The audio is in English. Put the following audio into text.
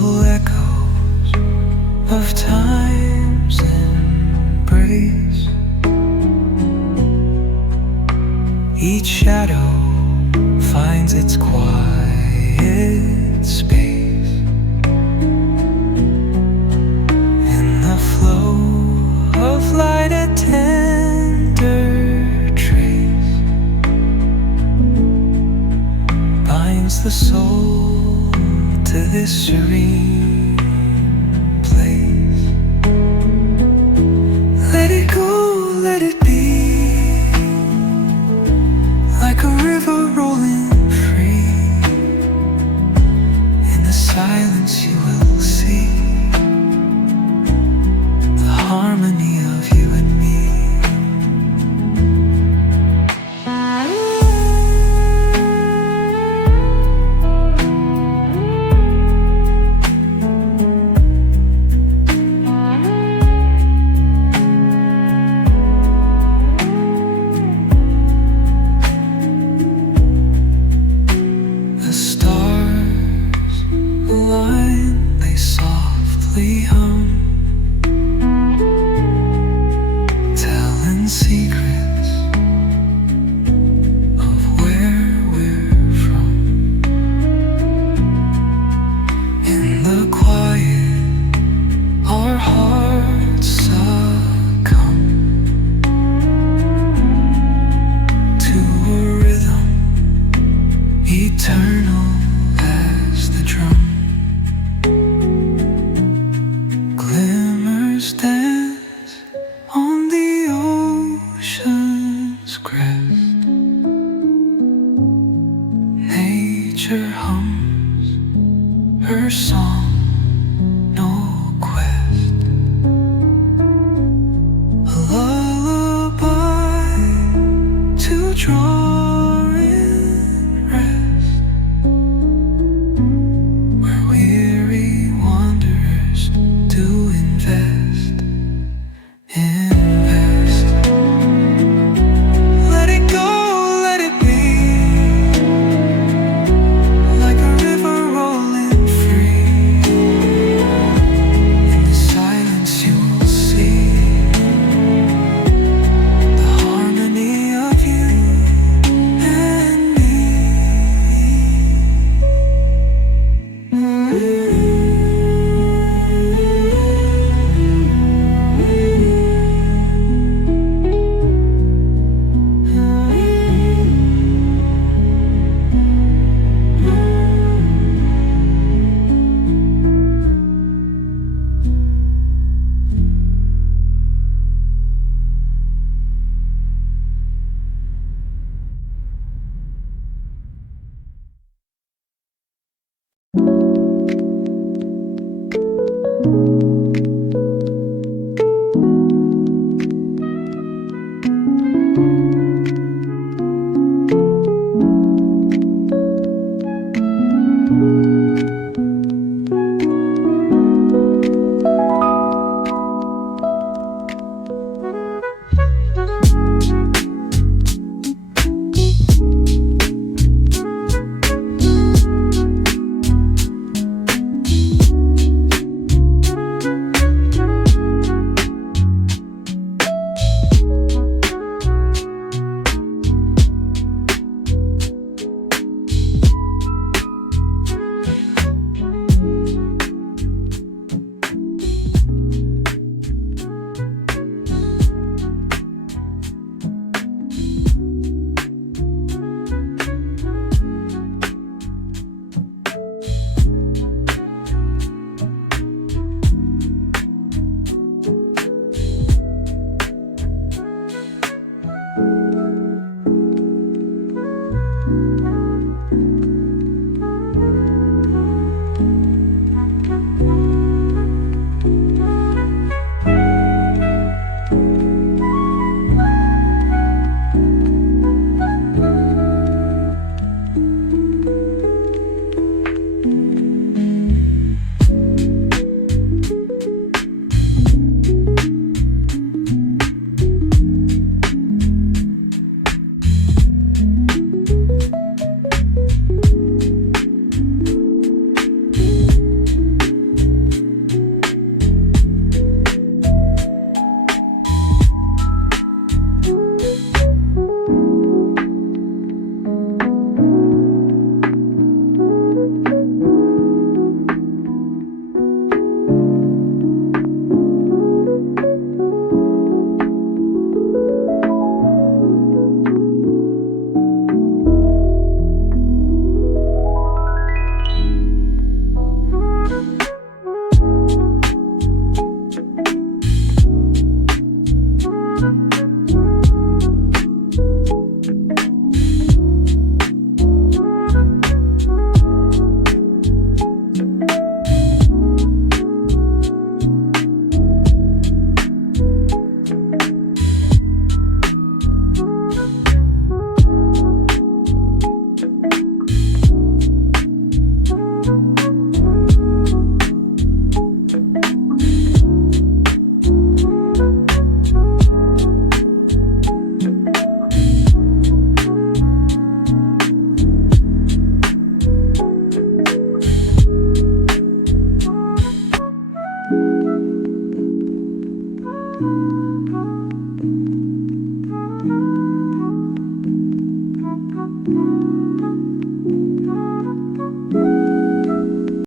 Muffle echoes of time's embrace. Each shadow finds its quiet space in the flow of light, a tender trace binds the soul to this serene place. Let it go, let it be, like a river rolling free. In the silence you will see the harmony of you and me. The stars align, they softly hum, telling secrets of where we're from. In the quiet, our hearts succumb to a rhythm eternal as the drum. Glimmers dance on the ocean's crest. Nature hums her song, no quest. A lullaby to draw in rest, where weary wanderers do invest. Let it go, let it be, like a river rolling free. In the silence you will see the harmony of you and me.